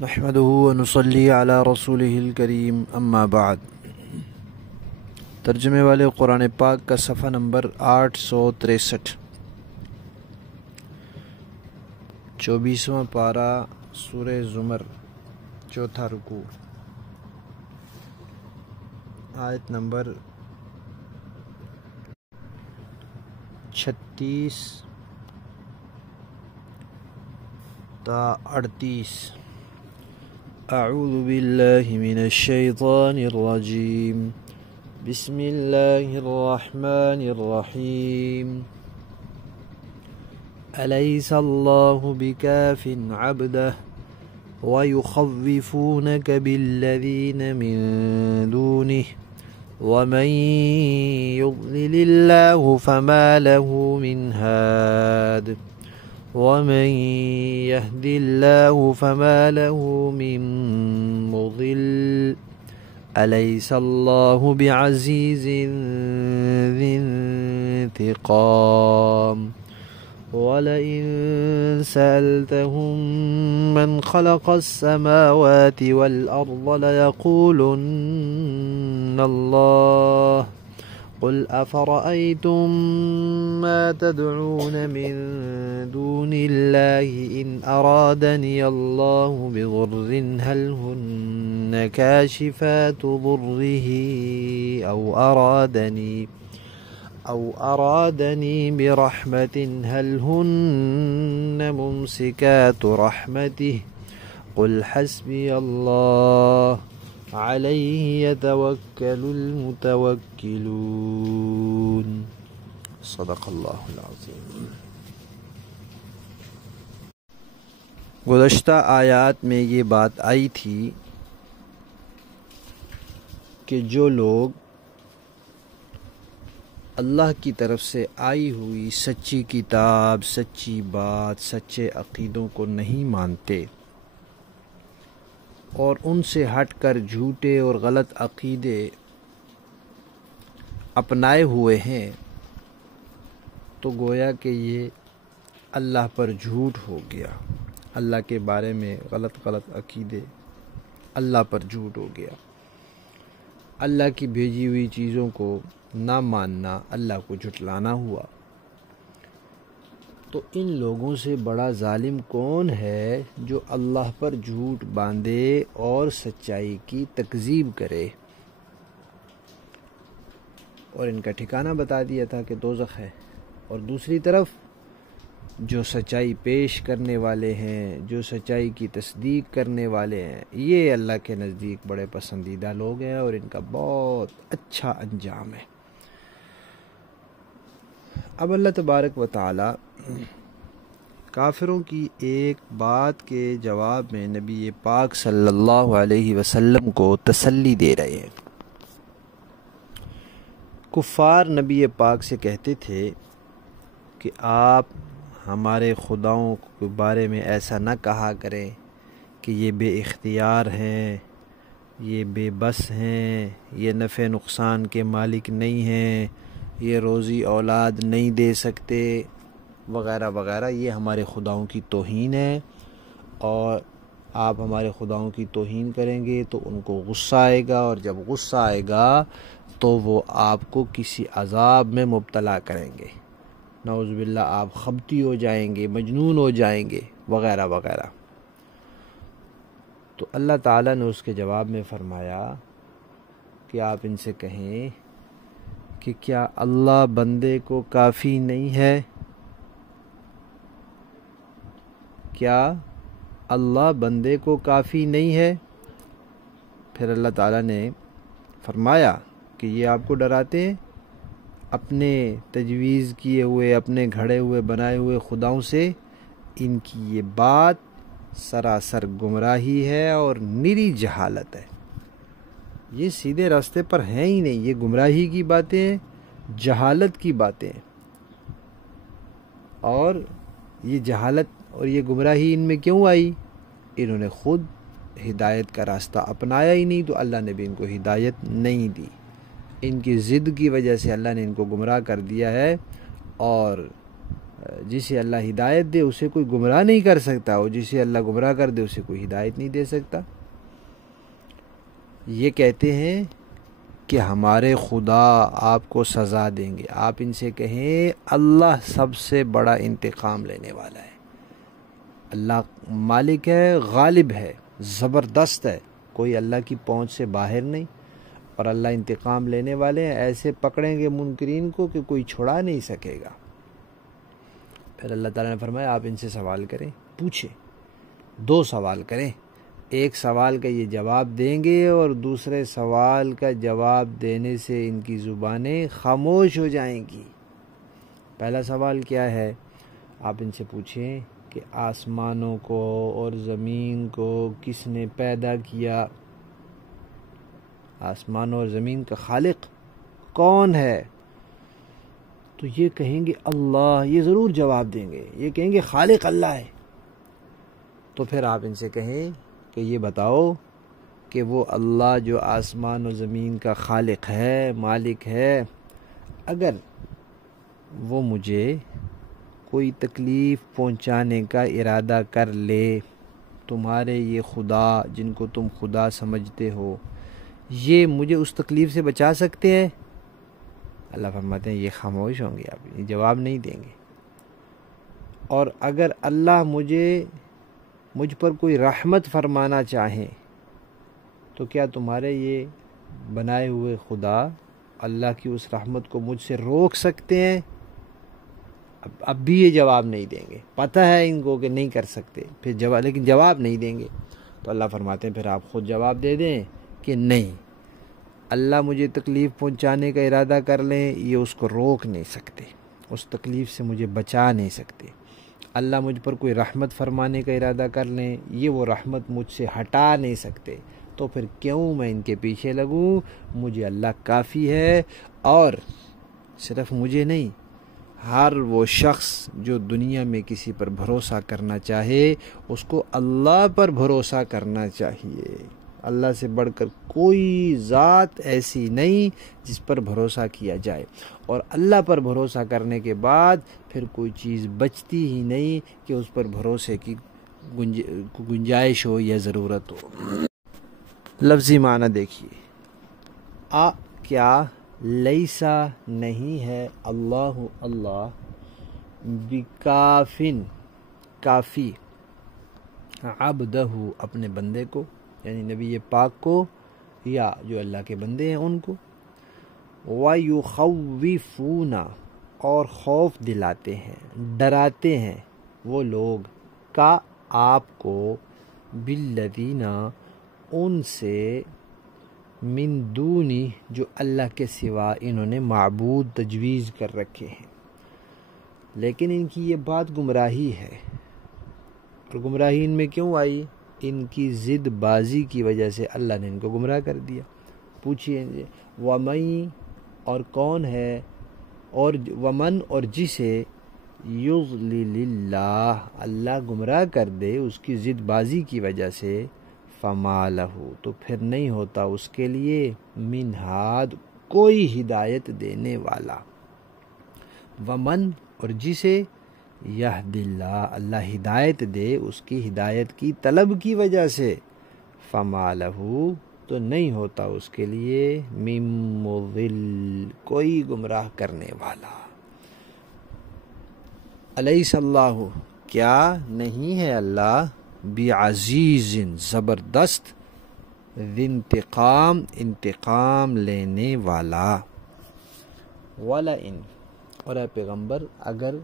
نحمدہ ونصلی علی رسولہ الکریم اما بعد۔ ترجمے والے قرآن پاک کا صفحہ نمبر 863، 24واں پارہ، سورہ زمر، چوتھا رکوع، آیت نمبر 36 تا 38۔ اعوذ باللہ من الشیطان الرجیم، بسم اللہ الرحمن الرحیم۔ الیس اللہ بکاف عبدہ ویخوفونک بالذین من دونہ ومن یضلل اللہ فما له من ہاد ومن يهد الله فما له من مضل أليس الله بعزيز ذي انتقام ولئن سألتهم من خلق السماوات والأرض ليقولن الله قل أفرأيتم ما تدعون من دون الله إن أرادني الله بضر هل هن كاشفات ضره أو أرادني برحمة هل هن ممسكات رحمته قل حسبي الله علیہ یتوکل المتوکلون۔ صدق اللہ العظیم۔ گزشتہ آیات میں یہ بات آئی تھی کہ جو لوگ اللہ کی طرف سے آئی ہوئی سچی کتاب، سچی بات، سچے عقیدوں کو نہیں مانتے اور ان سے ہٹ کر جھوٹے اور غلط عقیدے اپنائے ہوئے ہیں، تو گویا کہ یہ اللہ پر جھوٹ ہو گیا، اللہ کے بارے میں غلط عقیدے، اللہ پر جھوٹ ہو گیا، اللہ کی بھیجی ہوئی چیزوں کو نہ ماننا اللہ کو جھٹلانا ہوا۔ تو ان لوگوں سے بڑا ظالم کون ہے جو اللہ پر جھوٹ باندھے اور سچائی کی تکذیب کرے؟ اور ان کا ٹھکانہ بتا دیا تھا کہ دوزخ ہے، اور دوسری طرف جو سچائی پیش کرنے والے ہیں، جو سچائی کی تصدیق کرنے والے ہیں، یہ اللہ کے نزدیک بڑے پسندیدہ لوگ ہیں اور ان کا بہت اچھا انجام ہے۔ اب اللہ تبارک و تعالی کافروں کی ایک بات کے جواب میں نبی پاک صلی اللہ علیہ وسلم کو تسلی دے رہے ہیں۔ کفار نبی پاک سے کہتے تھے کہ آپ ہمارے خداؤں کے بارے میں ایسا نہ کہا کریں کہ یہ بے اختیار ہیں، یہ بے بس ہیں، یہ نفع نقصان کے مالک نہیں ہیں، یہ روزی اولاد نہیں دے سکتے، وغیرہ وغیرہ۔ یہ ہمارے خداؤں کی توہین ہے، اور آپ ہمارے خداؤں کی توہین کریں گے تو ان کو غصہ آئے گا، اور جب غصہ آئے گا تو وہ آپ کو کسی عذاب میں مبتلا کریں گے، نعوذ باللہ آپ خبتی ہو جائیں گے، مجنون ہو جائیں گے، وغیرہ وغیرہ۔ تو اللہ تعالیٰ نے اس کے جواب میں فرمایا کہ آپ ان سے کہیں کہ کیا اللہ بندے کو کافی نہیں ہے؟ کیا اللہ بندے کو کافی نہیں ہے؟ پھر اللہ تعالیٰ نے فرمایا کہ یہ آپ کو ڈراتے ہیں اپنے تجویز کیے ہوئے، اپنے گھڑے ہوئے، بنائے ہوئے خداؤں سے۔ ان کی یہ بات سراسر گمراہی ہے اور نری جہالت ہے، یہ سیدھے راستے پر ہیں ہی نہیں، یہ گمراہی کی باتیں ہیں، جہالت کی باتیں ہیں۔ اور یہ جہالت اور یہ گمراہی ان میں کیوں آئی؟ انہوں نے خود ہدایت کا راستہ اپنایا ہی نہیں، تو اللہ نے بھی ان کو ہدایت نہیں دی۔ ان کی ضد کی وجہ سے اللہ نے ان کو گمراہ کر دیا ہے، اور جسے اللہ ہدایت دے اسے کوئی گمراہ نہیں کر سکتا، اور جسے اللہ گمراہ کر دے اسے کوئی ہدایت نہیں دے سکتا۔ یہ کہتے ہیں کہ ہمارے خدا آپ کو سزا دیں گے۔ آپ ان سے کہیں اللہ سب سے بڑا انتقام لینے والا ہے، اللہ مالک ہے، غالب ہے، زبردست ہے، کوئی اللہ کی پہنچ سے باہر نہیں، اور اللہ انتقام لینے والے ہیں، ایسے پکڑیں گے منکرین کو کہ کوئی چھڑا نہیں سکے گا۔ پھر اللہ تعالیٰ نے فرمایا آپ ان سے سوال کریں، پوچھیں، 2 سوال کریں، ایک سوال کا یہ جواب دیں گے اور دوسرے سوال کا جواب دینے سے ان کی زبانیں خاموش ہو جائیں گی۔ پہلا سوال کیا ہے؟ آپ ان سے پوچھیں کہ آسمانوں کو اور زمین کو کس نے پیدا کیا؟ آسمانوں اور زمین کا خالق کون ہے؟ تو یہ کہیں گے اللہ، یہ ضرور جواب دیں گے، یہ کہیں گے خالق اللہ ہے۔ تو پھر آپ ان سے کہیں کہ یہ بتاؤ کہ وہ اللہ جو آسمان و زمین کا خالق ہے، مالک ہے، اگر وہ مجھے کوئی تکلیف پہنچانے کا ارادہ کر لے، تمہارے یہ خدا جن کو تم خدا سمجھتے ہو، یہ مجھے اس تکلیف سے بچا سکتے ہیں؟ اللہ فرماتے ہیں یہ خاموش ہوں گے، آپ یہ جواب نہیں دیں گے۔ اور اگر اللہ مجھ پر کوئی رحمت فرمانا چاہیں تو کیا تمہارے یہ بنائے ہوئے خدا اللہ کی اس رحمت کو مجھ سے روک سکتے ہیں؟ اب بھی یہ جواب نہیں دیں گے، پتہ ہے ان کو کہ نہیں کر سکتے، پھر لیکن جواب نہیں دیں گے۔ تو اللہ فرماتے ہیں پھر آپ خود جواب دے دیں کہ نہیں، اللہ مجھے تکلیف پہنچانے کا ارادہ کر لیں، یہ اس کو روک نہیں سکتے، اس تکلیف سے مجھے بچا نہیں سکتے۔ اللہ مجھ پر کوئی رحمت فرمانے کا ارادہ کر لیں، یہ وہ رحمت مجھ سے ہٹا نہیں سکتے، تو پھر کیوں میں ان کے پیچھے لگوں؟ مجھے اللہ کافی ہے، اور صرف مجھے نہیں، ہر وہ شخص جو دنیا میں کسی پر بھروسہ کرنا چاہے اس کو اللہ پر بھروسہ کرنا چاہیے۔ اللہ سے بڑھ کر کوئی ذات ایسی نہیں جس پر بھروسہ کیا جائے، اور اللہ پر بھروسہ کرنے کے بعد پھر کوئی چیز بچتی ہی نہیں کہ اس پر بھروسے کی گنجائش ہو یا ضرورت ہو۔ لفظی معنی دیکھیے، کیا لیسا نہیں ہے اللہ بکافن کافی عبدہ اپنے بندے کو، یعنی نبی پاک کو یا جو اللہ کے بندے ہیں ان کو، وَيُخَوِّفُونَ اور خوف دلاتے ہیں، ڈراتے ہیں وہ لوگ کا آپ کو، بالذین ان سے، من دونی جو اللہ کے سوا انہوں نے معبود تجویز کر رکھے ہیں۔ لیکن ان کی یہ بات گمراہی ہے، اور گمراہی ان میں کیوں آئی؟ ان کی ضد بازی کی وجہ سے اللہ نے ان کو گمراہ کر دیا۔ پوچھئے وَمَن اور کون ہے، اور ومن اور جسے یضلل اللہ اللہ گمراہ کر دے اس کی ضد بازی کی وجہ سے، فما لہ تو پھر نہیں ہوتا اس کے لیے، من ہاد کوئی ہدایت دینے والا، ومن اور جسے یہد اللہ اللہ ہدایت دے اس کی ہدایت کی طلب کی وجہ سے، فما لہ تو نہیں ہوتا اس کے لیے، من مضل کوئی گمراہ کرنے والا۔ الیس اللہ کیا نہیں ہے اللہ، بعزیز زبردست، ذی انتقام انتقام لینے والا۔ وَلَئِن اور اے پیغمبر اگر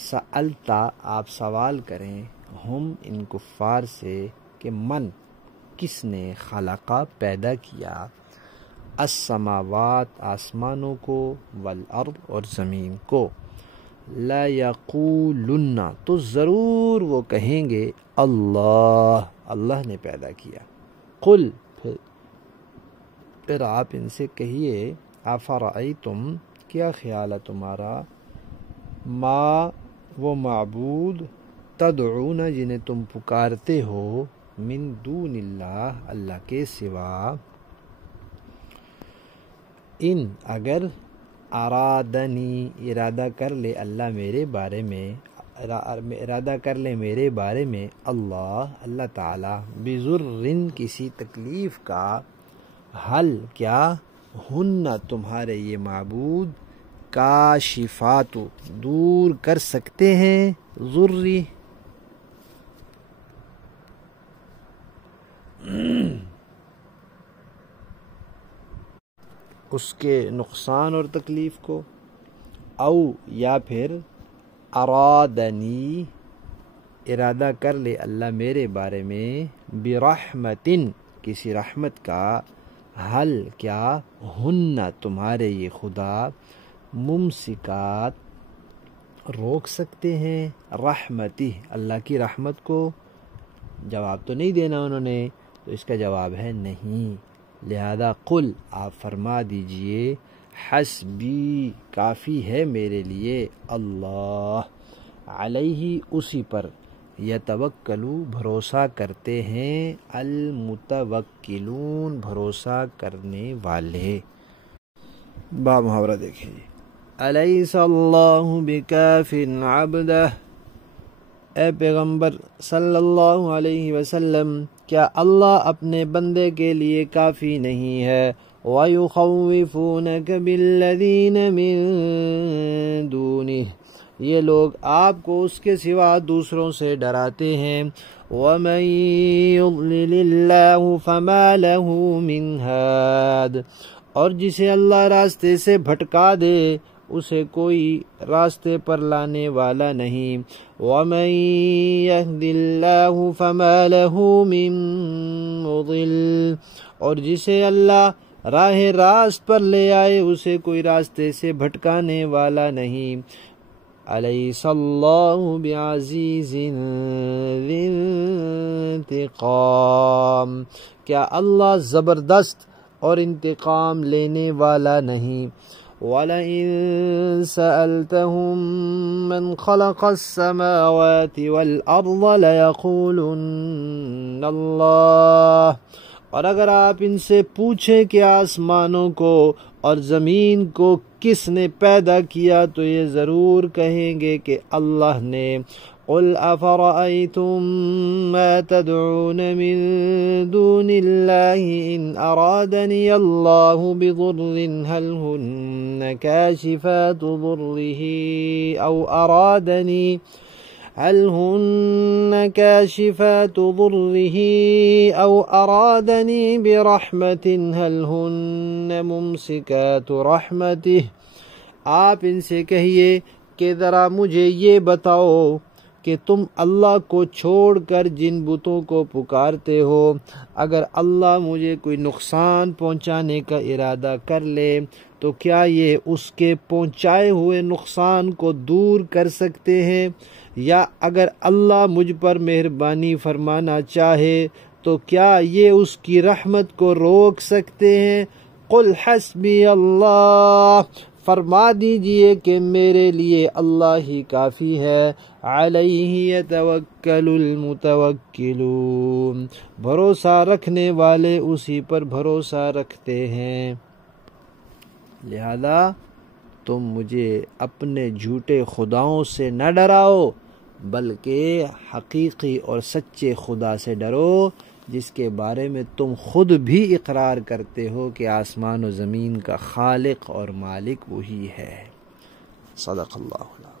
سألتا آپ سوال کریں ہم ان کفار سے کہ من کس نے، خلقہ پیدا کیا، السماوات آسمانوں کو، والارض اور زمین کو، لا یقولن تو ضرور وہ کہیں گے اللہ اللہ نے پیدا کیا۔ قل پھر آپ ان سے کہیے، افرأیتم کیا خیال ہے تمہارا، ما وہ معبود، تدعون جنہیں تم پکارتے ہو، من دون اللہ اللہ کے سوا، ان اگر ارادنی ارادہ کر لے اللہ میرے بارے میں، ارادہ کر لے میرے بارے میں اللہ تعالی بضرن کسی تکلیف کا، حل کیا ہن تمہارے یہ معبود، کاشفات دور کر سکتے ہیں، ضری اس کے نقصان اور تکلیف کو، او یا پھر ارادنی ارادہ کر لے اللہ میرے بارے میں، برحمتن کسی رحمت کا، حل کیا ہن تمہارے یہ خدا، ممسکات روک سکتے ہیں، رحمتی اللہ کی رحمت کو، جواب تو نہیں دینا انہوں نے، تو اس کا جواب ہے نہیں، لہذا قل آپ فرما دیجئے، حسبی کافی ہے میرے لیے، اللہ علیہ اسی پر، یتوکلوا بھروسہ کرتے ہیں، المتوکلون بھروسہ کرنے والے۔ با محاورہ دیکھیں جی، الیس اللہ بکاف عبدہ، اے پیغمبر صلی اللہ علیہ وسلم کیا اللہ اپنے بندے کے لیے کافی نہیں ہے، وَيُخَوِّفُونَكَ بِالَّذِينَ مِن دُونِهِ یہ لوگ آپ کو اس کے سوا دوسروں سے ڈراتے ہیں، وَمَن يُضْلِلِ اللَّهُ فَمَا لَهُ مِنْ هَادٍ اور جسے اللہ راستے سے بھٹکا دے اسے کوئی راستے پر لانے والا نہیں، وَمَن يَهْدِ اللَّهُ فَمَا لَهُ مِن مُضِلٍّ اور جسے اللہ راہ راست پر لے آئے اسے کوئی راستے سے بھٹکانے والا نہیں، الیس اللہ بعزیز ذی انتقام کیا اللہ زبردست اور انتقام لینے والا نہیں، وَلَئِن سَأَلْتَهُم مَّنْ خَلَقَ السَّمَاوَاتِ وَالْأَرْضَ لَيَقُولُنَّ اللَّهُ اور اگر آپ ان سے پوچھیں کہ آسمانوں کو اور زمین کو کس نے پیدا کیا تو یہ ضرور کہیں گے کہ اللہ نے، قُلْ أَفَرَأَيْتُم مَّا تَدْعُونَ مِن دُونِ اللَّهِ إِنْ أَرَادَنِيَ اللَّهُ بِضُرٍّ هَلْ هُنَّ كَاشِفَاتُ ضُرِّهِ أَوْ أَرَادَنِي بِرَحْمَةٍ هَلْ هُنَّ مُمْسِكَاتُ رَحْمَتِهِ آپ ان سے کہیے کہ ذرا مجھے یہ بتاؤ کہ تم اللہ کو چھوڑ کر جن بتوں کو پکارتے ہو، اگر اللہ مجھے کوئی نقصان پہنچانے کا ارادہ کر لے تو کیا یہ اس کے پہنچائے ہوئے نقصان کو دور کر سکتے ہیں، یا اگر اللہ مجھ پر مہربانی فرمانا چاہے تو کیا یہ اس کی رحمت کو روک سکتے ہیں؟ قل حسبی اللہ فرما دیجئے کہ میرے لیے اللہ ہی کافی ہے، علیہ یتوکل المتوکلون بھروسہ رکھنے والے اسی پر بھروسہ رکھتے ہیں، لہذا تم مجھے اپنے جھوٹے خداؤں سے نہ ڈراؤ بلکہ حقیقی اور سچے خدا سے ڈرو جس کے بارے میں تم خود بھی اقرار کرتے ہو کہ آسمان و زمین کا خالق اور مالک وہی ہے۔ صدق اللہ۔